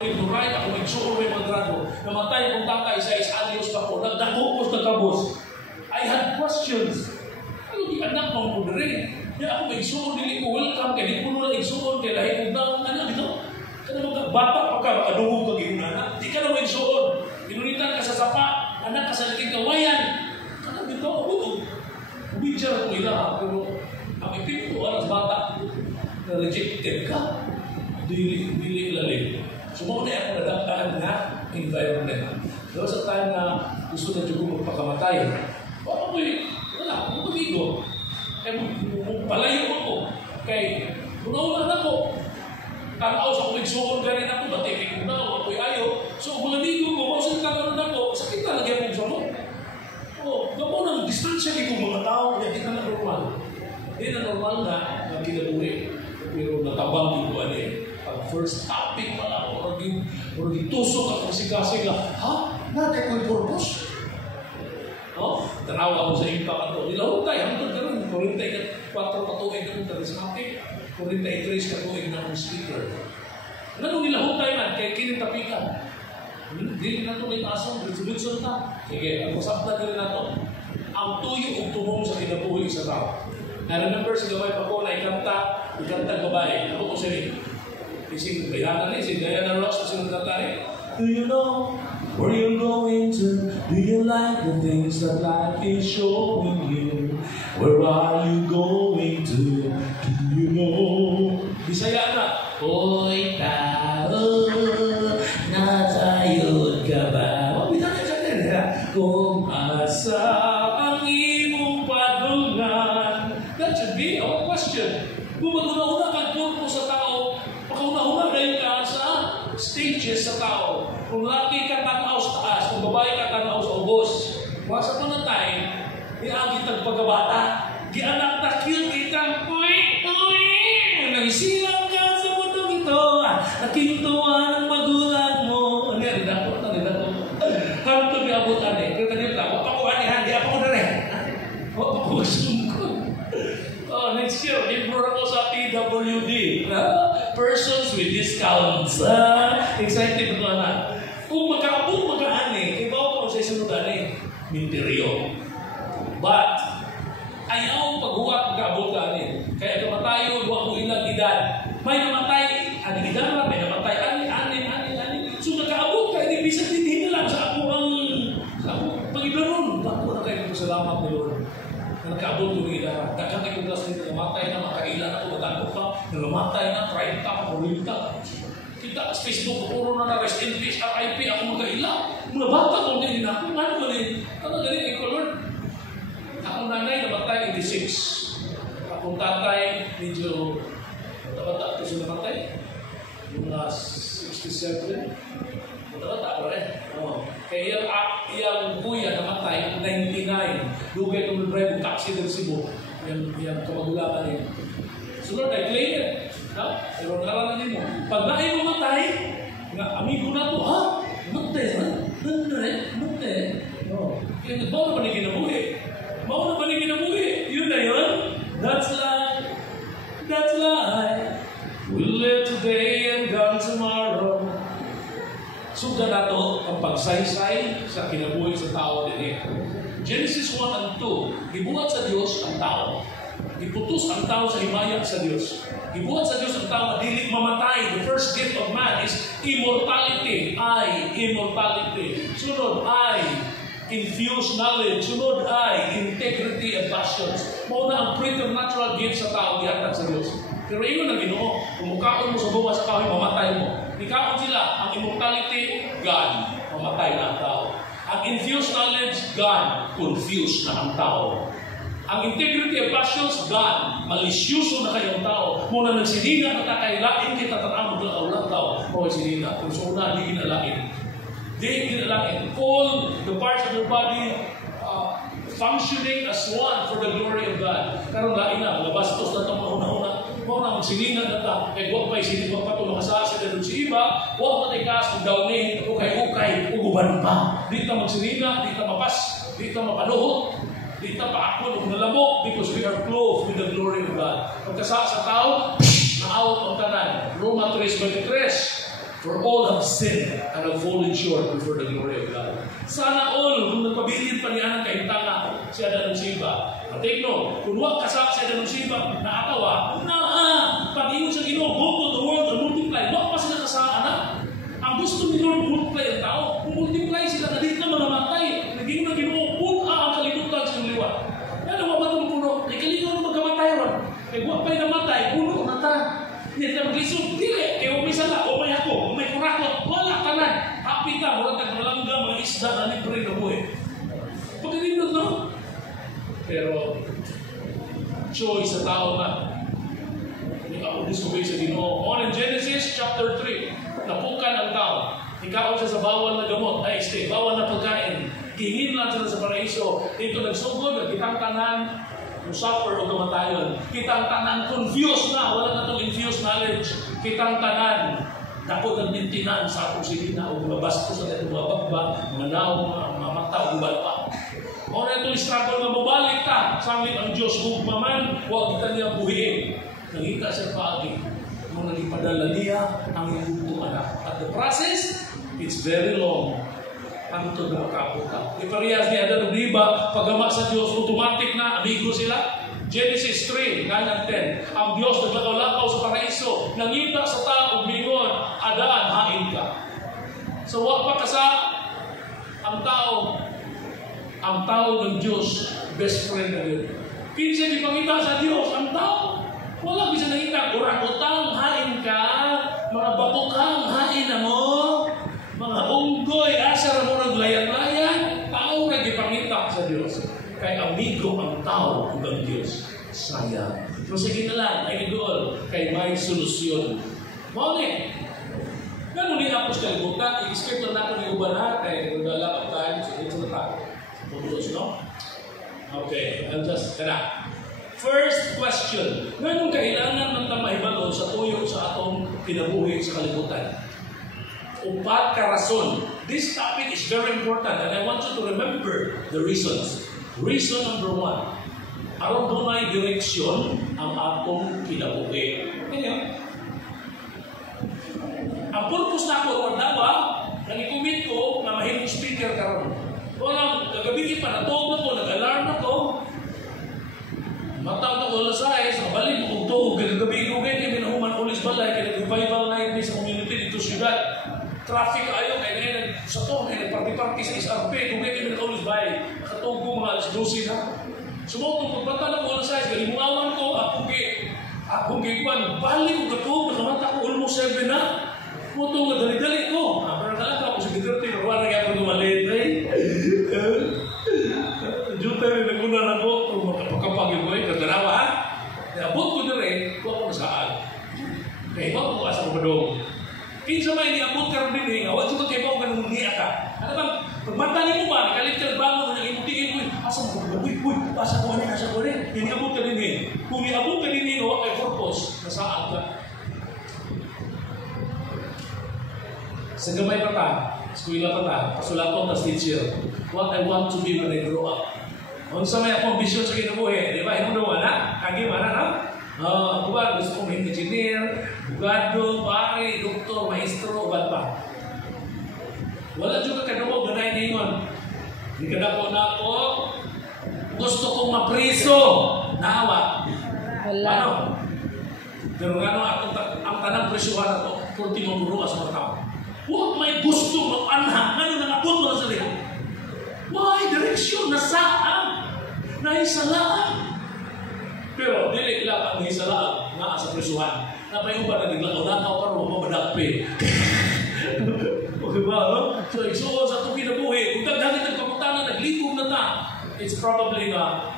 Right, ako magsuko may magrado. Namatay kong tatay sa anyos pa ko. Nagdakukos na kabos. I had questions. Ano di anak mong ko rin? Kaya ako magsuko, dili ko welcome. Kaya di ko nula igsuko. Kaya dahil kong daong anak dito. Kaya mga bata pa ka, makadungog ka ginoon anak. Di ka na magsuko. Pinunitan ka sa sapa. Anak ka sa laking kawayan. Kaya dito ako. Ubidya ko ila. Pero ang ipin ko, alas bata. Na-rejected ka. Dili lalim. Sumuna ako nadamtaan na environment. Pero sa time na gusto na dyan magpakamatay, wala akong pag-igo. Kaya palayo ako. Kaya una-una na ko. Tanaw sa kumig suon ka rin ako, batik ko na, ako'y ayaw. So kung naligo ko, mausin ka na ako, sakit na lagyan mong suon. Gamo na, distansya ko mga tao, kaya di ka na normal. Di na normal na kinabuhi. Pero natabang ko ang first topic pala ako, or gitusok ako kasi nga, ha? Natin ko yung purpose? Tanawa ako sa impact ato. Nilahong tayo, hanggang ganun, 44 katuig na kong charismatic, 43 katuig na kong speaker. Ganun nilahong tayo na, kaya kinitapikan. Dili na ito may tasong, resolution na. Sige, ang usap na rin na ito. Ang tuyo o tumong sa kinabuhi sa tao. Na-remember sa gabay pa ko na ikanta babae. Ako ko siya ising bayanan ising Diana Ross kasi nagtatay. Do you know where you're going to? Do you like the things that life is showing you? Where are you going to? Do you know? Bisaya na. Hoy tao, nasayod ka ba? Bisaya na siya din. Kung asa ang imong padungan. That should be our question. Kung mag-una-una kang purpose sa tao, pagkauna-una dahil ka sa stages sa tao. Kung laki ka tanaw sa taas, kung babae ka tanaw sa ubos. Masa pa na tayo, iagit ang pagkabata. Gianak na cute kitang, uy! Nagsilang ka sa mundong ito. Nakintuan ang magulang mo. Nila ko. Hanto di abutan eh. Kaya tanil lang, wapakuhan eh, hindi ako na rin. Wapakusungkot. Next year, improve ako sa PWD. Persons with discounts. Excited ko na. Kung magkaabot, magkaani, ibaw ko sa isunod minteryo. But, ayaw paghuwat magkaabot ani. Kaya namatayo, huwag mo ilang edad. May namatay, ani edad, may namatay, ani. So, nagkaabot ka, hindi bisag hindi na lang sa ako pag-iblaron. Ako na kayo salamat ni Lord. Nagkaabot yung edad. Dagang kayo glas nito, namatay na, makailan ako, matagod pa, namatay na, 30 pa, 40 ka. Kita sa Facebook, puro na rest in peace, RIP, ako magkaila. Mga bata ko din ako, ano ba rin? Ano galing, ikaw Lord? Akong nanay, namatay 86. Akong tatay, medyo, bata ito siya namatay. Mga 67. Bata ko rin. Kaya iyang kuya namatay, 99. Dugay kong drive, taxi ng Cebu. Yang kamagulangan niya. So Lord, I claim it. Pero nakaranan mo. Pag naay mo matay, amigo na to, Mate. Kaya nagbawa na ba ni kinabuhi? Bawa na ba ni kinabuhi? Yun na yun. That's life. We live today and gone tomorrow. Suga na to ang pagsaysay sa kinabuhi sa tao din. Genesis 1 and 2, gibuhat sa Diyos ang tao. Iputos ang tao sa himaya sa Diyos. Ibuhat sa Diyos ang tao na dili mamatay. The first gift of man is immortality. Immortality. Sunod, infused knowledge. Sunod, integrity and passions. Mauna ang preternatural gift sa tao gihatag sa Diyos. Pero iyon na Ginoo, kung mukaon mo sa bunga sa kahoy, mamatay mo. Ikaon sila, ang immortality, God, mamatay na ang tao. Ang infused knowledge, God, confused na ang tao. Ang integrity and passions, God, malisyuso na kayong tao. Muna nagsinina na kakailain kita tanang maglalaulang tao. Mawag sinina. Kung sa una, di ginalain. All the parts of your body functioning as one for the glory of God. Karon lain na, labastos na itong mauna-una. Muna magsinina na ta. Kaya huwag may sinipag pa ito makasasa na doon si iba. Huwag matikas, magdawnin, ukay-ukay, uguban pa. Di ta magsinina, di ta mapas, di ta mapaluhot. Di ta paakon o nalamok because we are clothed with the glory of God. Pagkasa sa tao, na-out ang tanan. Roma 3:23. For all have sinned and have fallen short before the glory of God. Sana all, kung nagpabilin pa niya ng kahintanga, siya na ng siba. Take note, kung wag kasak siya na ng siba, naatawa, pag-ingon sa Ginoo, go to the world and multiply. Wag pa sila kasaan na. Ang gusto ni Lord, multiply ang tao. Kung multiply sila, nalit na mga matay. Naging na Ginoo, pun ang kalibutan sa liwa. Ano ba itong puno? Ikaligaw na magkamatay ron. Kaya wag pa'y namatay, puno na ta. Hindi na mag-isog, dili. Kaya umay sala, umay ako, umay kurakot, wala ka na. Happy ka, wala kang malangga, mga isda na libre na buhay. Pagkalimot no? Pero, choice sa tao na. Hindi ako disobey sa Ginoo. On in Genesis chapter 3, napukan ang tao. Ikaw siya sa bawal na gamot. Ay, bawal na pagkain. Kingin lang sila sa paraiso. Dito nagsugod, kitang tanan, suffer o kamatayon. Kitang tanan, confused na. Wala na itong infused knowledge. Kitang tanan, dako ng bintinan sa akong silina o lumabas ko sa itong mga bagba, mga naong, mga mata o gubat pa. O na itong struggle na mabalik ka. Sanglit ang Diyos, hugma man, huwag kita niya buhiin. Nangita siya paagi. Nung nalipadala niya ang iyong anak. At the process, it's very long. Ano ito na makapunta? Iparehas niya na diba, pagama sa Diyos, automatic na, amigo sila. Genesis 3, 9 and 10. Ang Diyos naglakaw-lakaw sa paraiso, nangita sa tao, mingon, Adan, hain ka. So, wag pa kasa ang tao ng Diyos, best friend na din. Kinsa di pangita sa Diyos, ang tao, wala bisa nakita, urakotang, hain ka, mga bakukang, hain na mo, mga unggoy, asa na mo naglayan-layan, tao na gipangita sa Diyos. Kaya amigo ang tao ng Diyos. Sayang. So sige na lang, ay idol, kay may solusyon. Maulit. Ganun din ako sa kalibutan, i-skip lang natin yung uban na, kaya naglalakap tayo, sige na tayo. Putulos, no? Okay, I'll just, kana. First question, ganun kailangan ng tamahibalo sa tuyo sa atong kinabuhi sa kalibutan? Upat ka rason. This topic is very important and I want you to remember the reasons. Reason number 1, aron dunay direksyon ang atong kinabuhi. Ganyan. Ang purpose na ako, dawa, nag-commit ko na mahilig speaker karon. Walang kagabi pa, natog na ko, nag-alarm na ko. Matawag ko alas 6, nabalik ko kung tuog, kagabi ko ngayon, minahuman ulis balay, kaya nag-revival night sa community dito siyudad. Traffic ayo, kaya sa to, kaya nagparty-party sa SRP, kung ngayon minahulis balay, nakatuog ko mga alas 12 na. Sumutong pagbanta na ko alas 6, galimungawan ko, akong gigwan, balik ko katuog, nakamata ko almost 7 na. Mutong nga dali-dali ko. Pero talaga ako sa Duterte, wala nga ako gumalit eh. Juta rin naguna na ko, kung makapagpagin ko eh, katarawa ha. Abot ko na rin, kung ako nasaan. Kaya iba ko asa ko padong. Kinsa may niabot ka rin din, awad ko kayo ba ganun niya ka. Ano bang, pagmata niyo mo ba, nakalit ka bangon na imutiin mo, asa mo ko, uy, asa ko rin, iniabot ka din eh. Kung niabot ka din eh, huwag kay purpose, nasaan ka. Sa gamay pa ta, eskwela pa ta, pasulaton na teacher. What I want to be when I grow up. Kung sa may akong vision sa kinabuhi, di ba? Ino daw na, kagi mana na? Ako ba, gusto kong engineer, bugado, pare, doktor, maestro, uban pa. Wala juga kadawag na naingon. Hindi ka na ako, gusto kong mapriso. Naawa. Wala. Ano? Pero nga ang tanang presyuhan ako, kung tinumuro sa mga tao. Huwag may gusto mag-anhang. Ano nangabot mo na sa liho? May direksyon na saan? Nahisalaan. Pero dili lang ang nahisalaan nga sa presuhan. Napayuban na naglakaw-lakaw para mo madagpi. Okay ba? So isuon sa itong kinabuhi. Kung dagdagan ng kaputanan, nagligog na ta. It's probably nga,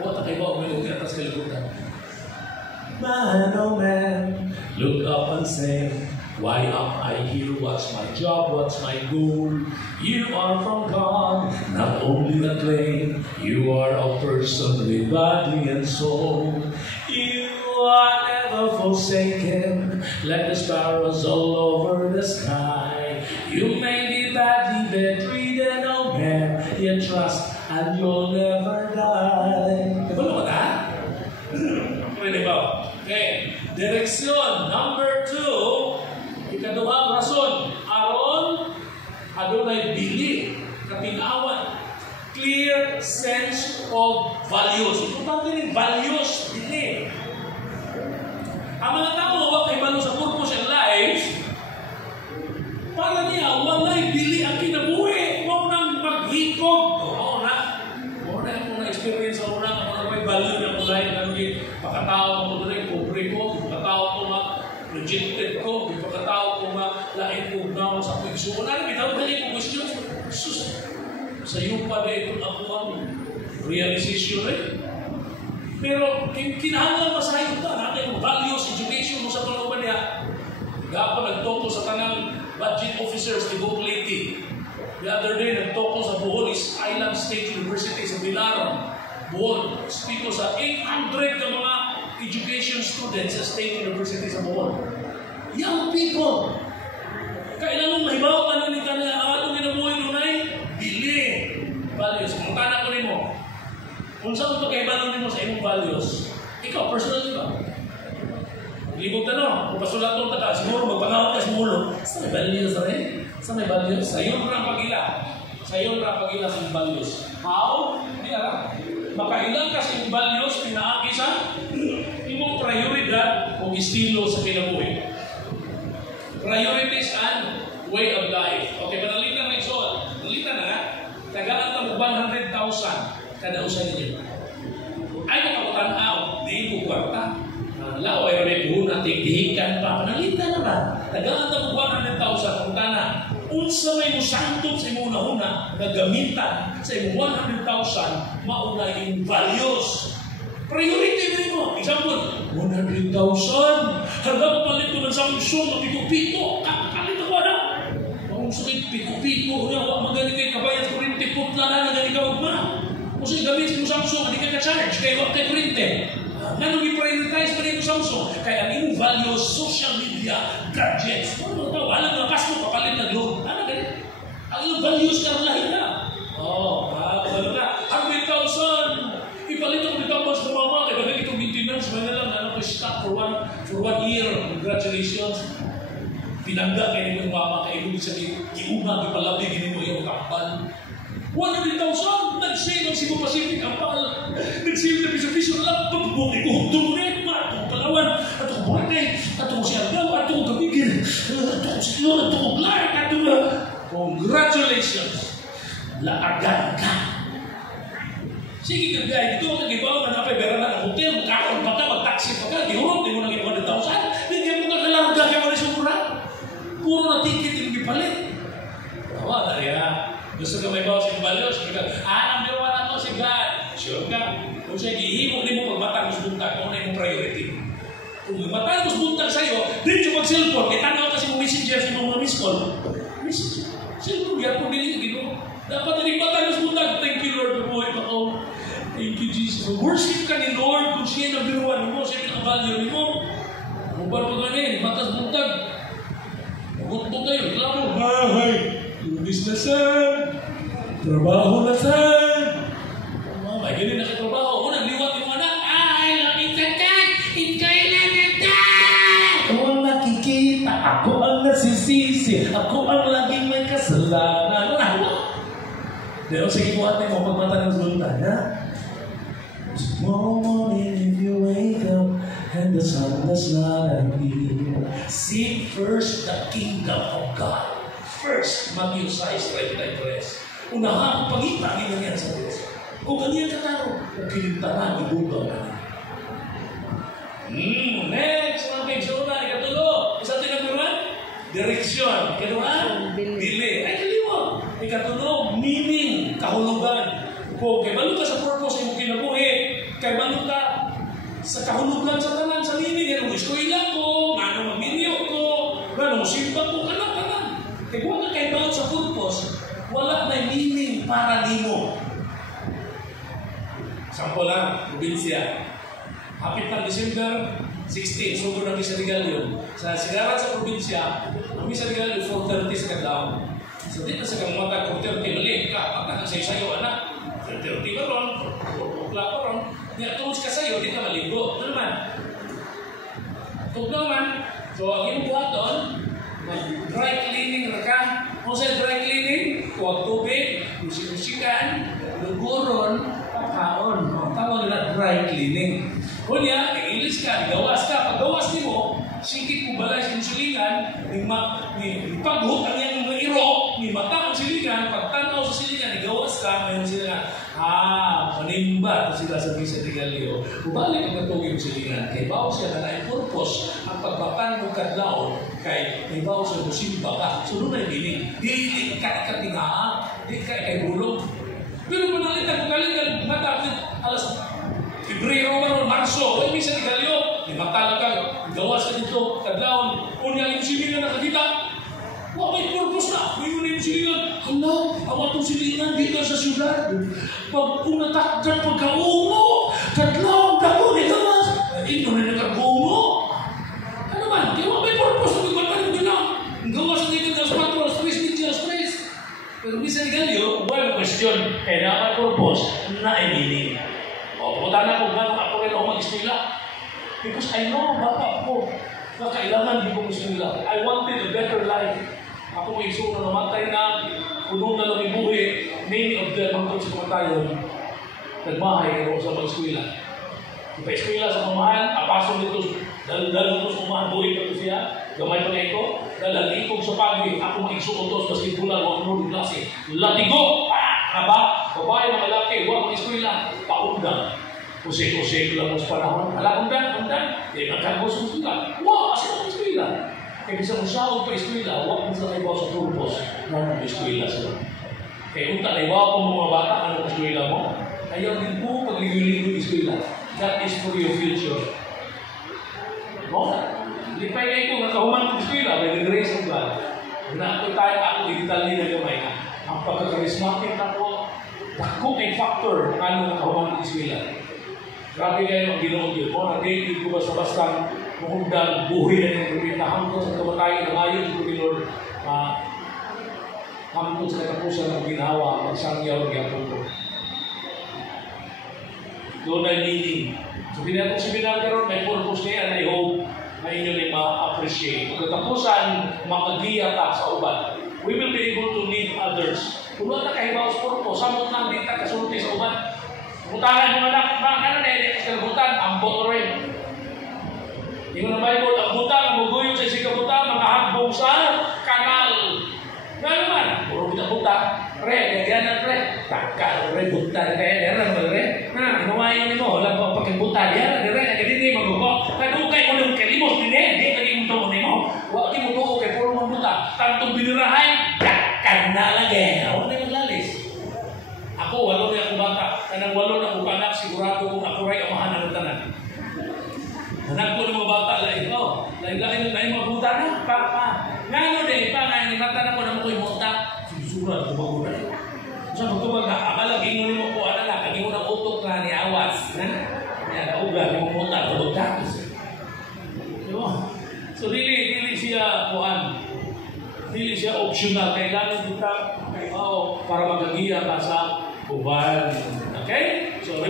huwag na kayo ba uminog atas kalibutan. Man, oh man, look up and say, why am I here? What's my job? What's my goal? You are from God, not only a claim. You are a person with body and soul. You are never forsaken, like the sparrows all over the sky. You may be badly bedridden, oh man, yet trust and you'll never die. Diba naman ha? Pwede ba? Okay. Direksyon number 2. Ikaduhang rason tinawan. Clear sense of values. Importante rin, values. Hindi. Ang mga tao wala kay balo sa purpose and life, para niya, walay bili ang kinabuhi. Huwag nang maghikog. Oo na yung experience sa una, may value na kulay, pakatao ko doon, pobre ko, pakatao ko rejected ko, pakatao ko lain ko na sa pagsuko. Ano, bitaw dali ko question. Sus, sa iyo pa rin ako ang realization rin. Pero kinahanglan masahin ito, natin values, education mo sa panuban niya. Gapa nagtoko sa tanang budget officers, the Book Lady. The other day, nagtoko sa Bohol Island State University sa Bilaran. Bohol, speak sa 800 ka mga education students sa State University sa Bohol. Young people. Kailan mong mahibaw ka na ni ka na ang atong ginabuhay nun ay bili. Values. Kung tanak ko rin mo, kung saan ito kaibalan mo sa imong values, ikaw, personally ba? Libog tanong, kung pasulat ka, siguro magpangawag ka sa mulo. Sa may values rin? Sa may values? Sa iyo na pag-ila. Sa iyo na pag-ila sa values. How? Hindi alam. Makailang ka sa imong values, pinaaki sa imong prioridad o estilo sa kinabuhi. Priorities and way of life. Okay, panalitan na ito. Panalitan na nga. Tagaan ng 100,000 kada usa ninyo. Ay makapatanaw, di ko kwarta. Lao ay may buhon at tigdihikan pa. Panalitan na ba? Tagaan ng 100,000 kung tana. Unsa may musangtod sa imong una-una na gamitan sa imong 100,000 mauna yung values. Priority mo. Example, 100,000. Hanggang palit ko ng Samsung na pito-pito. Kapalit ako na. Kung sakit, pito-pito. Huwag magaling kayo kabayat kurente. Putla na nagaling ka ugma. Kung sa'yo gamitin mo Samsung, hindi ka ka-charge. Kaya huwag kayo kurente. Ganun i-prioritize pa rin mo Samsung. Kaya ang iyong values, social media, gadgets. Ano tao? Alam nga, kas mo, papalit na load. Ano ganun? Ang iyong values ka lahat na. Ano na? 100,000. Ipalit ako dito sa mama. Kaya bagay itong maintenance. May nalang na ako stop for one year. Congratulations. Pinangga kayo ng mama. Kaya ibig sabihin, iunang ipalabi, gini mo yung kapal. 100,000. Nag-sale ng Cebu Pacific. Kapal. Nag-sale na piso-piso lang. Pagbuki ko. Tumulin. Atong Palawan. Atong Boracay. Atong Siargao. Atong Camiguin. Atong Siklor. Atong Clark. Atong... Congratulations. Laagan ka. Sige ka guys, ito ang nagibaw na napay-bera na ng hotel, magkakaroon pa ka, mag-taxi pa ka, gihurot, di mo nang 100,000, hindi mo ka kalarga ka mo na sumura. Puro na ticket yung gipalit. Tawa na rin ha. Gusto ka may bawa sa ibalyo, sabi ka, ang biwa na to si God. Sure ka? Kung siya gihimo, di mo magbatang mas buntag, kung ano yung priority. Kung magbatang mas buntag sa'yo, di siya mag-cellphone, kaya tanaw kasi mo messenger sa mga miss call. Messenger. Cellphone, yan po nila, gino. Dapat na batang mas buntag, thank you Lord, buhay pa ko. Thank you, Jesus. Worship ka ni Lord kung siya na biruan mo, siya pinakavalue mo. Kung ba pa ganin, batas buntag. Maguntog kayo, reklamo. Hay, tulis na saan? Trabaho na saan? May ganin na sa trabaho. O, nagliwat yung anak. Ay, lakitakat! Ikay na natat! Ako ang nakikita, ako ang nasisisi, ako ang laging may kasalanan. Pero sige po atin mo, pagmata ng buntag, ha? Tomorrow morning if you wake up and the sun does not appear, seek first the kingdom of God. First, Matthew 6:33. Unahan ang pangita ang inanyan sa Diyos. Kung ganyan ka taro, kung kilintaran, ibugaw ka na. Next, mga kids, una, ikatulo. Isa tinaguran? Direksyon. Ikaduhan? Bili. Ay, kaliwa. Ikatulo, meaning, kahulugan. Kung kay balo ka sa purpose ay mo kinabuhi, kay balo ka sa kahulugan sa tanan, sa meaning, ano mo eskwela ko, ano maminyo ko, ano mo simba ko, anak. Kaya kung ka kay balo sa purpose, wala na meaning para nimo. Sample lang, probinsya. Hapit ng December 16, sugod ng Misa Regalio. Sa sigaran sa probinsya, ang Misa Regalio 4:30 sa kadlaw. So dito sa kamata, 4:30, mali ka, pagka sayo anak. 30 ba ron? 4 o'clock pa ron? Niya tulos ka sa'yo, di ka maligo. Ito naman. Ito naman. So, ang iyong buhaton, mag-dry cleaning na ka. Kung sa'yo dry cleaning, huwag tubig. Kung chikan, luguron, pagkaon. Tawag nila dry cleaning. Kunya, ilis ka, gawas ka. Pag gawas ni mo, sikit mo balay sa insulingan, ni paghuk ang iyang mga iro, ni mata ang silingan, pagtanaw sa silingan, gawas ka, mayroon sila nga, manimba na sila sa Misa de Galileo. Bubalik ang natugin silingan. Kaya bawa siya na na-purpose ang pagbatan mo kadlaon, kay bawa siya musimba ka. So, doon ay meaning. Di ka ikatingaa, di ka ikay-bulong. Pero manalitan mo kalingan, matapit, alas Febrero man, Marso, ay Misa de Galileo, di matala ka, gawas ka dito, kadlaon, kunya yung silingan nakakita. May purpose na. May yun yung silingan. Hala, ang atong silingan dito sa syudad. Pag punatakdan pagka-umo, kadlaw, dako, dito mas. Ito na nagkag-umo. Ano man, di ba may purpose na magmatalim din lang. Ang gawa sa dito ng patros, stress. Pero Misa de Galileo, wala question. Kaya na may purpose na i-meaning. Punta na ko gano'ng ako rin ako mag-eskwela. Because I know, baka ako, na kailangan di ko mag-eskwela. I wanted a better life. Ako may iso na namatay na, puno na lang yung buhi, many of them ang sa kamatayon, nagmahay ako sa mag-eskwela. Ipa-eskwela sa mamahan, apasong dito, dalo ko sa mamahan, buhi pa ito siya, gamay pa na ito, dalag-ikog sa pagi, ako mag-iso ko ito, basketball, huwag mo di klase. Latigo! Haba, babae, mga laki, huwag mag-eskwela, paundang. Kusik-kusik lang mo sa panahon, undang, di magkagos mo sila. Huwag, kasi mag-eskwela. Kaya bisa mo sahod pa eskwela, huwag mo sa kaibaw sa purpose na mag-eskwela sila. Kaya kung talibaw po mga bata, ano eskwela mo? Ayaw din po pag-ligo-ligo eskwela. That is for your future. No? Hindi pa yung ito, nakahuman ng eskwela, by the grace of God. Na ako digital na gamay na. Ang pagkakarismatic na po, dako ay factor ng ano nakahuman ng eskwela. Grabe kayo ang ginoon yun. Kung na-dated ko basta-basta mahundang buhay na yung pagpintahan ko sa kamatayan ng ayon ko ni Lord, hamon sa katapusan ng ginawa, magsangyaw ng yapon ko. Doon ay meaning. So, pinatong seminar karon, may purpose niya, and I hope na inyo na ma-appreciate. Kung katapusan, makagiya ta sa uban. We will be able to lead others. Kung wala kahibaw sa purpose, samot lang di ta kasulti sa uban. Butanan yung anak, ano na yun, kalbutan, ang rin. Yung na Bible, ang buta, ang muguyod sa isikabuta, mga hagbong sa kanal. Gano'n man, puro buta-buta. Re, gano'n re. Takal, re, buta. Kaya, gano'n re. Inuwayan mo, wala pa pagkabuta. Yan, re, nagkadindi, magubo. Kadukay mo ng kalimos, hindi kaging mo mo. Huwag mo tuko kay puro mga buta. Tantong binirahay, takal na lagi. Ako na yung maglalis. Ako, walo na ako bata. Kanang walo na ako anak, sigurado kung ako rin amahan ng tanan. Anak ko ng mga bata, lain mga buta na, ngano din, nga, mata na ko na mo ko'y muta, susurat, tumagunan. So, pagtubag na, akala, gingon mo ko, kaging mo ng utok na ni Awas, kauga, ni mo muta, tulog So, dili siya, dili siya optional, kailangan kita, para magagiya ka sa uban. Okay? So,